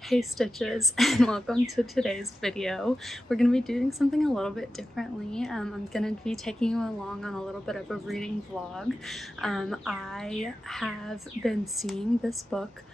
Hey Stitches, and welcome to today's video. We're going to be doing something a little bit differently. I'm going to be taking you along on a little bit of a reading vlog. I have been seeing this book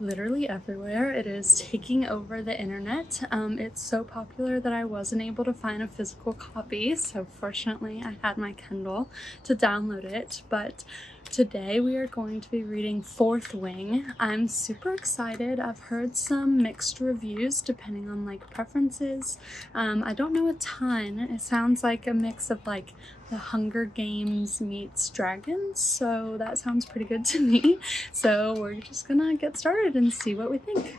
literally everywhere. It is taking over the internet. It's so popular that I wasn't able to find a physical copy, so fortunately I had my Kindle to download it. But today we are going to be reading Fourth Wing. I'm super excited. I've heard some mixed reviews depending on like preferences. I don't know a ton. It sounds like a mix of like the Hunger Games meets dragons, so that sounds pretty good to me. So we're just gonna get started and see what we think.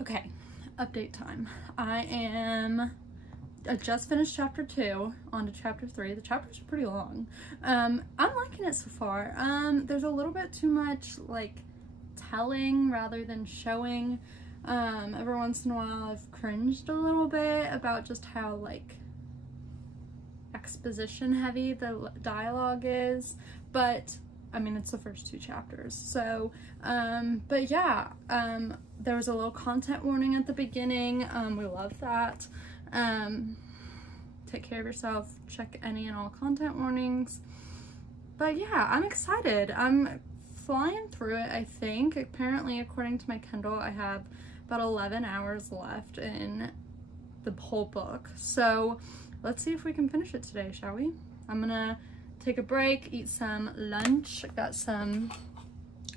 Okay, update time. I just finished chapter 2, on to chapter 3. The chapters are pretty long. I'm liking it so far. There's a little bit too much like telling rather than showing. Every once in a while I've cringed a little bit about just how like exposition heavy the dialogue is, but I mean, it's the first 2 chapters. So, but yeah, there was a little content warning at the beginning. We love that. Take care of yourself, check any and all content warnings. But yeah, I'm excited. I'm flying through it, I think. Apparently, according to my Kindle, I have about 11 hours left in the whole book. So let's see if we can finish it today, shall we? I'm gonna take a break, eat some lunch. Got some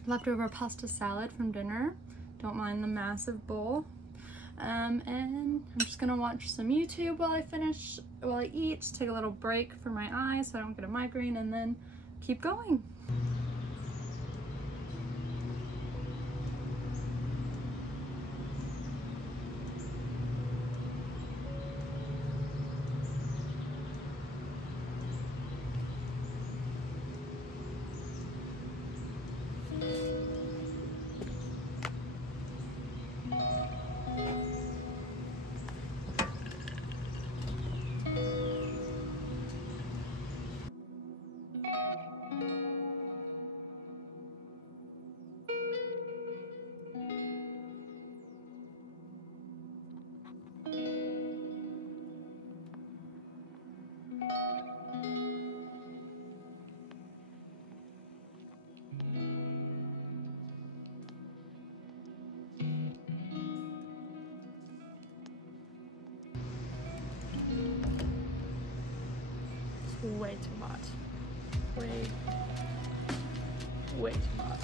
leftover pasta salad from dinner. Don't mind the massive bowl. And I'm just gonna watch some YouTube while I eat, take a little break for my eyes so I don't get a migraine, and then keep going. Way too hot. Way too hot.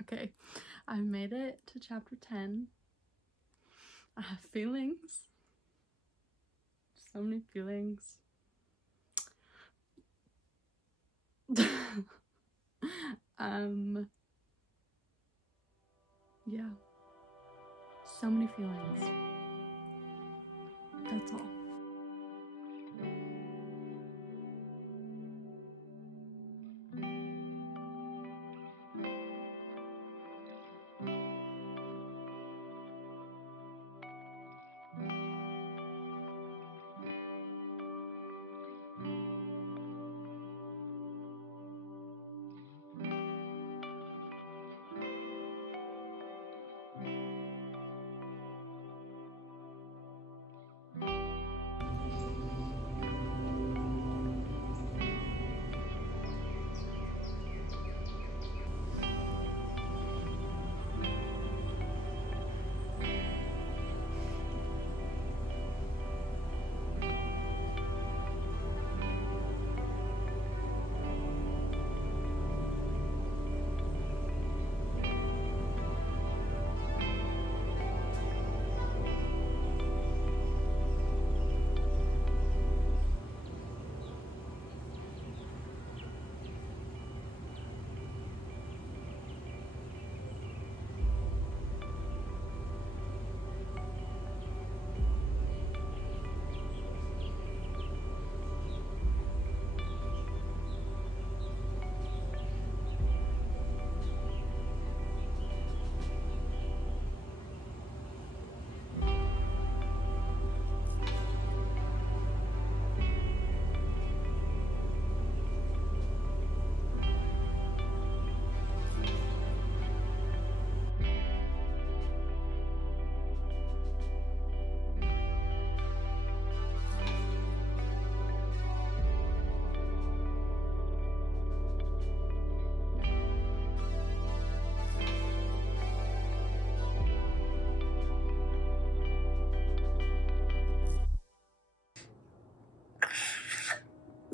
Okay, I made it to chapter 10. I have feelings. So many feelings. Yeah. So many feelings. That's all.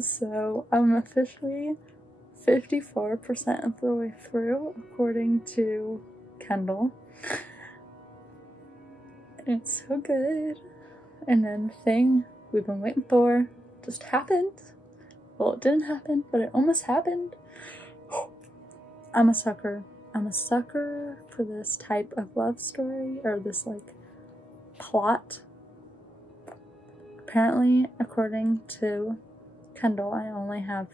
So I'm officially 54% of the way through, according to Kendall. And it's so good. And then the thing we've been waiting for just happened. Well, it didn't happen, but it almost happened. I'm a sucker. I'm a sucker for this type of love story, or this like plot. Apparently, according to Kendall, I only have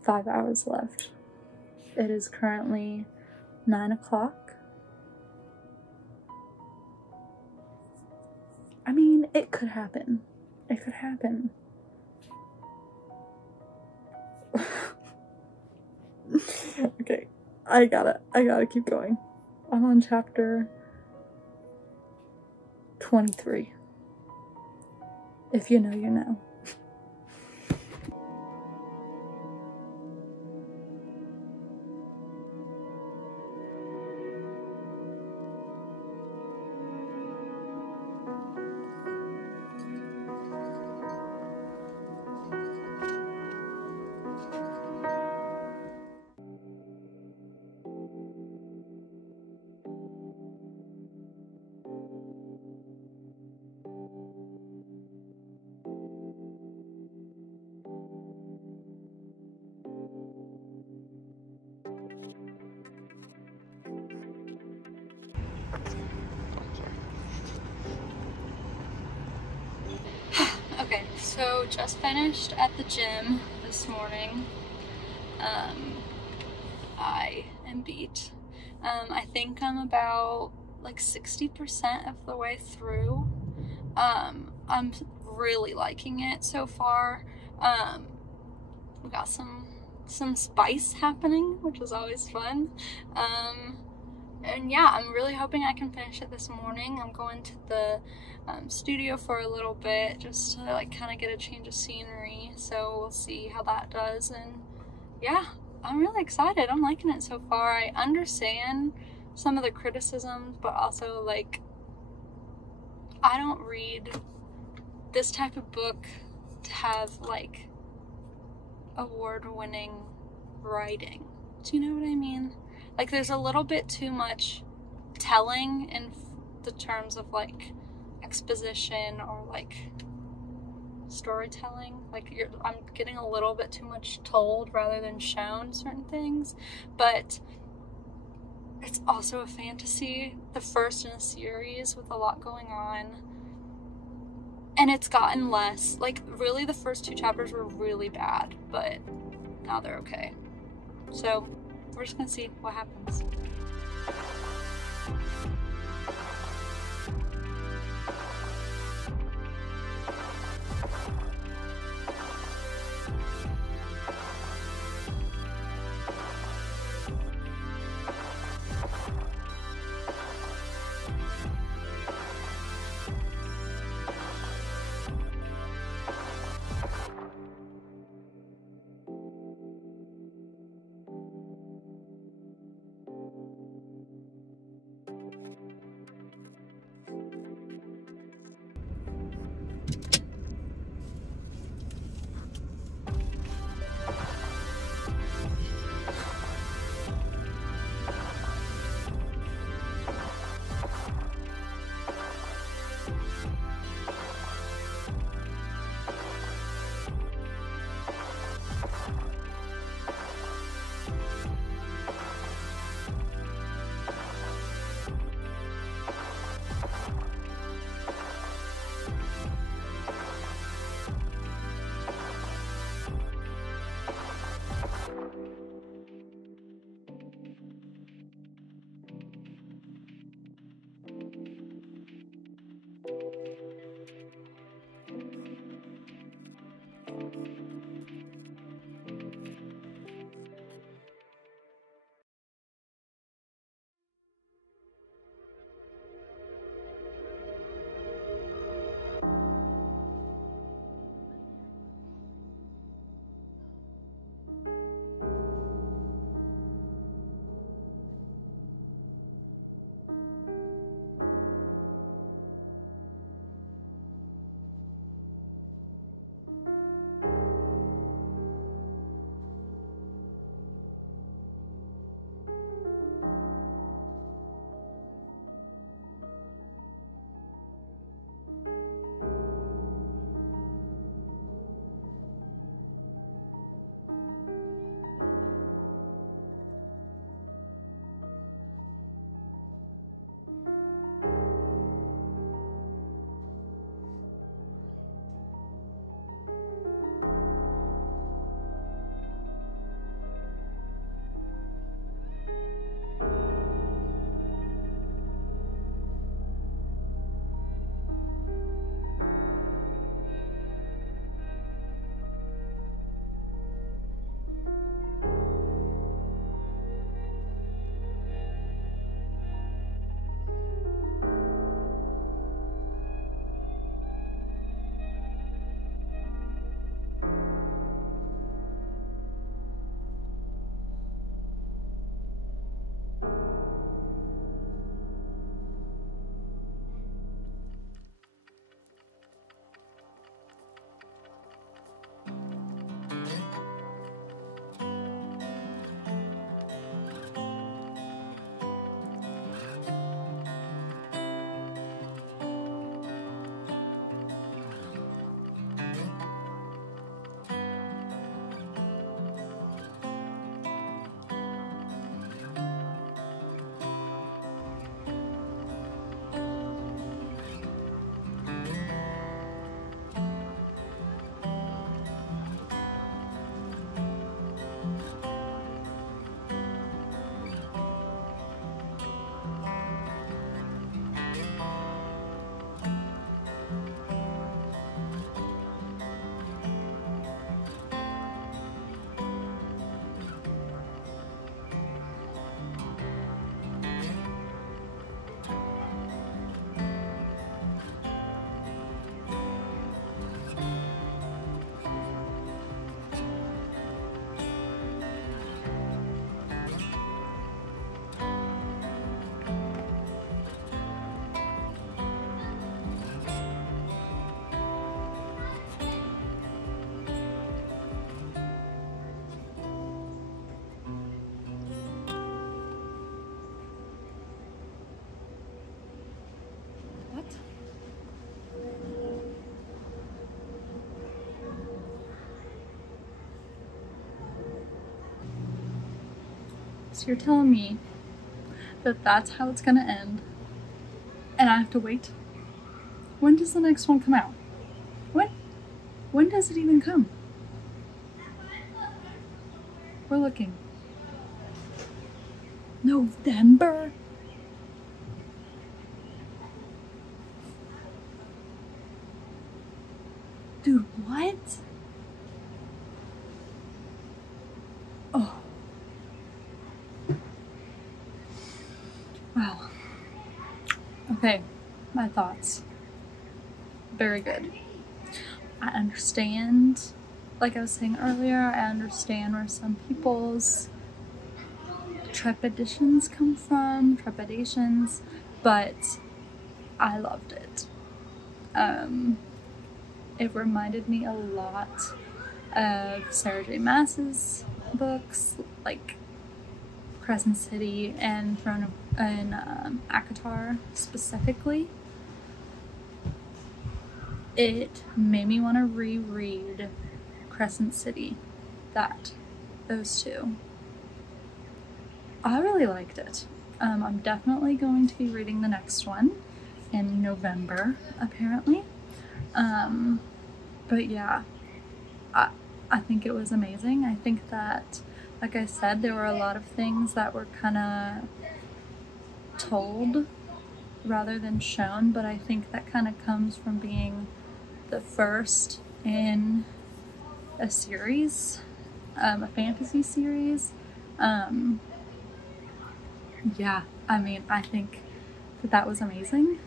5 hours left. It is currently 9 o'clock. I mean, it could happen. It could happen. Okay, I gotta keep going. I'm on chapter 23. If you know, you know. Okay, so just finished at the gym this morning. I am beat. I think I'm about like 60% of the way through. I'm really liking it so far. We got some spice happening, which is always fun. And yeah, I'm really hoping I can finish it this morning. I'm going to the studio for a little bit just to like kind of get a change of scenery, so we'll see how that does. And yeah, I'm really excited. I'm liking it so far. I understand some of the criticisms, but also like I don't read this type of book to have like award-winning writing. Do you know what I mean? Like there's a little bit too much telling in the terms of like exposition or like storytelling. Like I'm getting a little bit too much told rather than shown certain things, but it's also a fantasy, the first in a series with a lot going on, and it's gotten less. Like really the first 2 chapters were really bad, but now they're okay. So we're just gonna see what happens. So you're telling me that that's how it's gonna end, and I have to wait? When does the next one come out? When does it even come? We're looking. November? Dude, what? Oh. Wow. Okay, my thoughts. Very good. I understand, like I was saying earlier, I understand where some people's trepidations come from, but I loved it. It reminded me a lot of Sarah J. Maas's books, like Crescent City and Throne of ACOTAR specifically. It made me want to reread Crescent City, those two. I really liked it. I'm definitely going to be reading the next one in November, apparently. But yeah, I think it was amazing. I think that, like I said, there were a lot of things that were kind of told rather than shown, but I think that kind of comes from being the first in a series, a fantasy series. Yeah, I mean, I think that was amazing.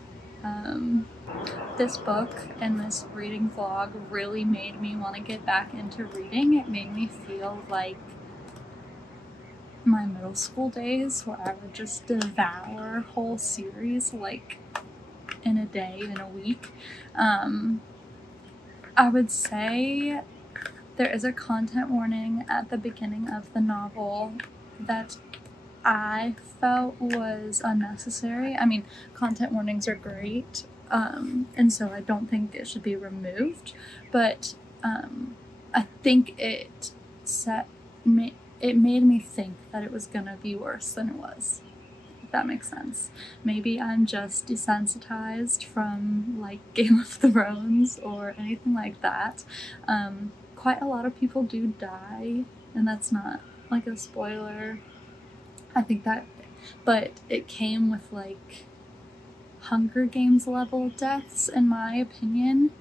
This book and this reading vlog really made me want to get back into reading. It made me feel like my middle school days, where I would just devour whole series like in a day, in a week. I would say there is a content warning at the beginning of the novel that I felt was unnecessary. I mean, content warnings are great, and so I don't think it should be removed, but I think it made me think that it was gonna be worse than it was, if that makes sense. Maybe I'm just desensitized from like Game of Thrones or anything like that. Quite a lot of people do die, and that's not like a spoiler. I think that, but it came with like Hunger Games level deaths, in my opinion.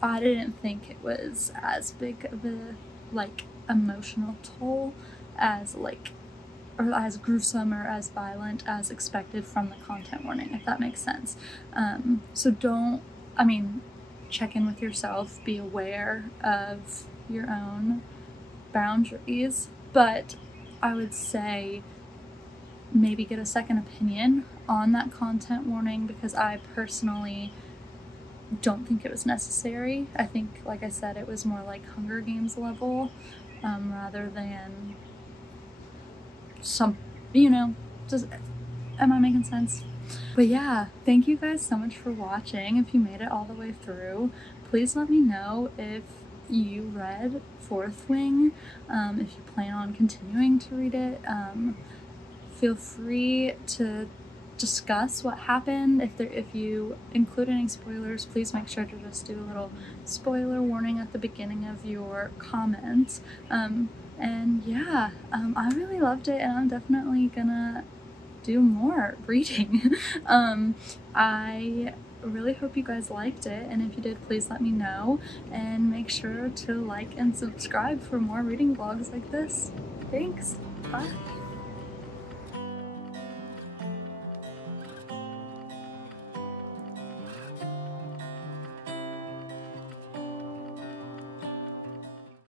I didn't think it was as big of a like emotional toll as like, or as gruesome or as violent as expected from the content warning, if that makes sense. So check in with yourself, be aware of your own boundaries, but I would say maybe get a second opinion on that content warning, because I personally don't think it was necessary. I think, like I said, it was more like Hunger Games level, rather than some, just, am I making sense? But yeah, thank you guys so much for watching. If you made it all the way through, please let me know if you read Fourth Wing, if you plan on continuing to read it. Feel free to discuss what happened. If you include any spoilers, please make sure to just do a little spoiler warning at the beginning of your comments. And yeah, I really loved it, and I'm definitely gonna do more reading. I really hope you guys liked it, and if you did, please let me know, and make sure to like and subscribe for more reading vlogs like this. Thanks. Bye.